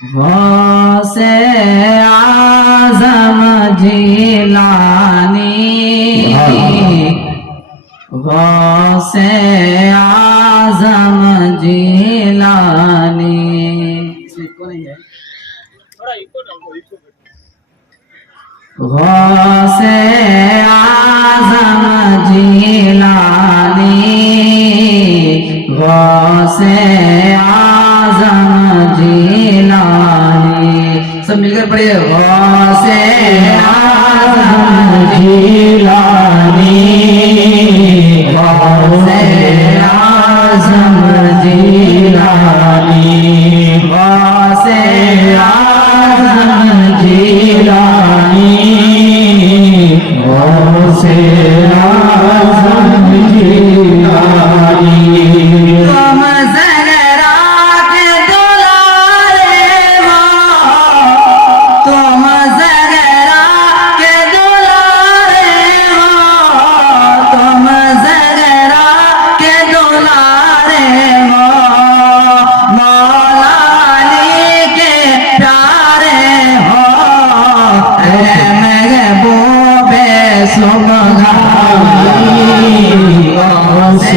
غوث اعظم جیلانی غوث اعظم جیلانی غوث اعظم جیلانی غوث اعظم جیلانی سب مل کر پڑھیے غوث اعظم جیلانی غوث اعظم جیلانی غوث اعظم جیلانی غوث اعظم جیلانی تم زہرا کے دلارے ہو تم زہرا کے دلارے ہو تم زہرا کے دلارے ہو مولا علی کے پیارے ہو اے محبوب سبحانی غوث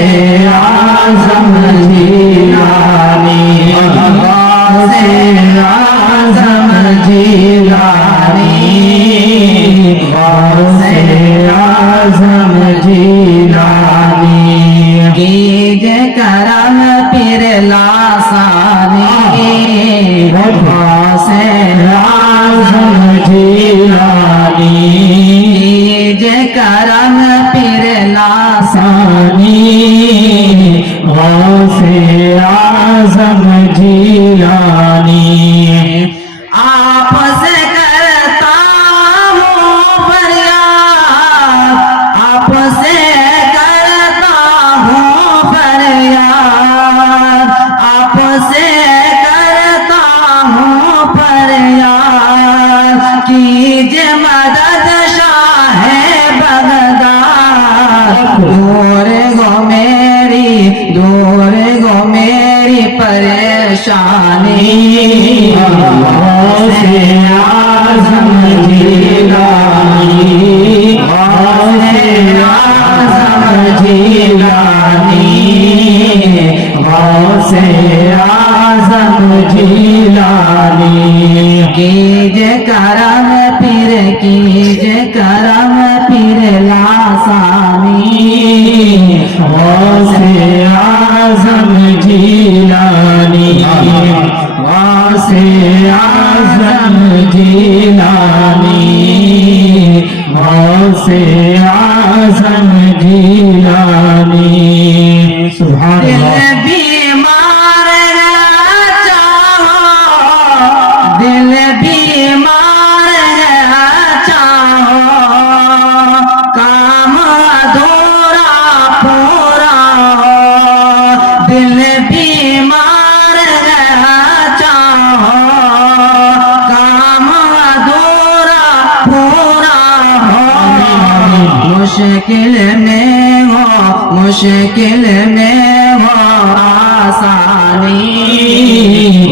اعظم جیلانی غوث اعظم جیلانی غوث اعظم جیلانی کیجے کرم پیر لاسانی غوث اعظم جیلانی کیجے کرم پیر لاسانی غوث اعظم جیلانی آپ سے کرتا ہوں فریاد آپ سے کرتا ہوں فریاد آپ سے کرتا ہوں فریاد کیجے مدد شاہ بغداد دور گو میری پریشانی غوث اعظم جیلانی غوث اعظم جیلانی غوث اعظم جیلانی کیجے کرم پیر لاسانی غوث اعظم جیلانی غوث اعظم جیلانی غوث اعظم جیلانی سبحان اللہ بیمار ہے چاہو دل بیمار ہے چاہو کام ادھورا پورا ہو دل بیمار ہے چاہو کام ادھورا پورا ہو مشکل میں ہو آسانی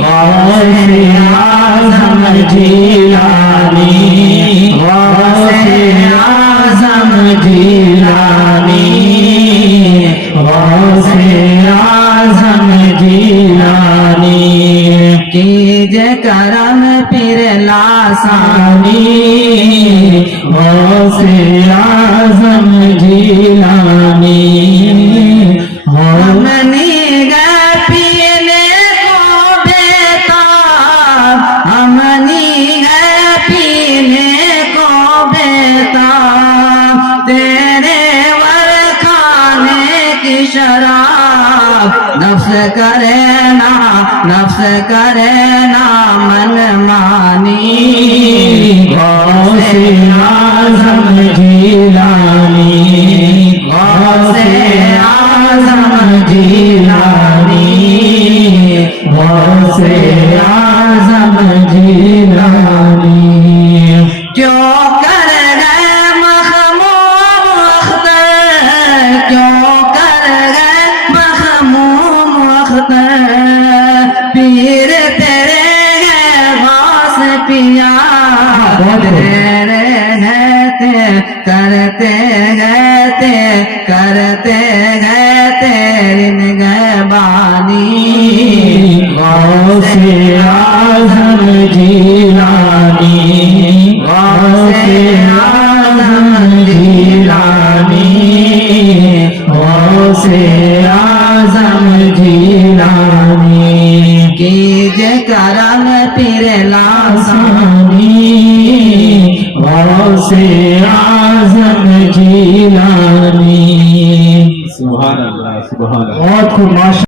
غوث اعظم جیلانی غوث اعظم جیلانی غوث اعظم جیلانی کیجے کرم پیر لاسانی غوث اعظم جیلانی ہم نہیں گئے پینے کو بیتاب ہم نہیں گئے پینے کو بیتاب تیرے ور کھانے کی شراب نفس کرے نا من مانی غوث اعظم جیلانی غوث اعظم جیلانی غوث اعظم جیلانی کیوں کر گئے مخموم اختر کیوں کر گئے مخموم اختر پیر تیرے کرتے ہیں تیری نگہبانی غوث اعظم جیلانی غوث اعظم جیلانی غوث اعظم جیلانی کیجے کرم پیر آسانی غوث اعظم جیلانی سبحان اللہ سبحان اللہ بہت خوب ماشاء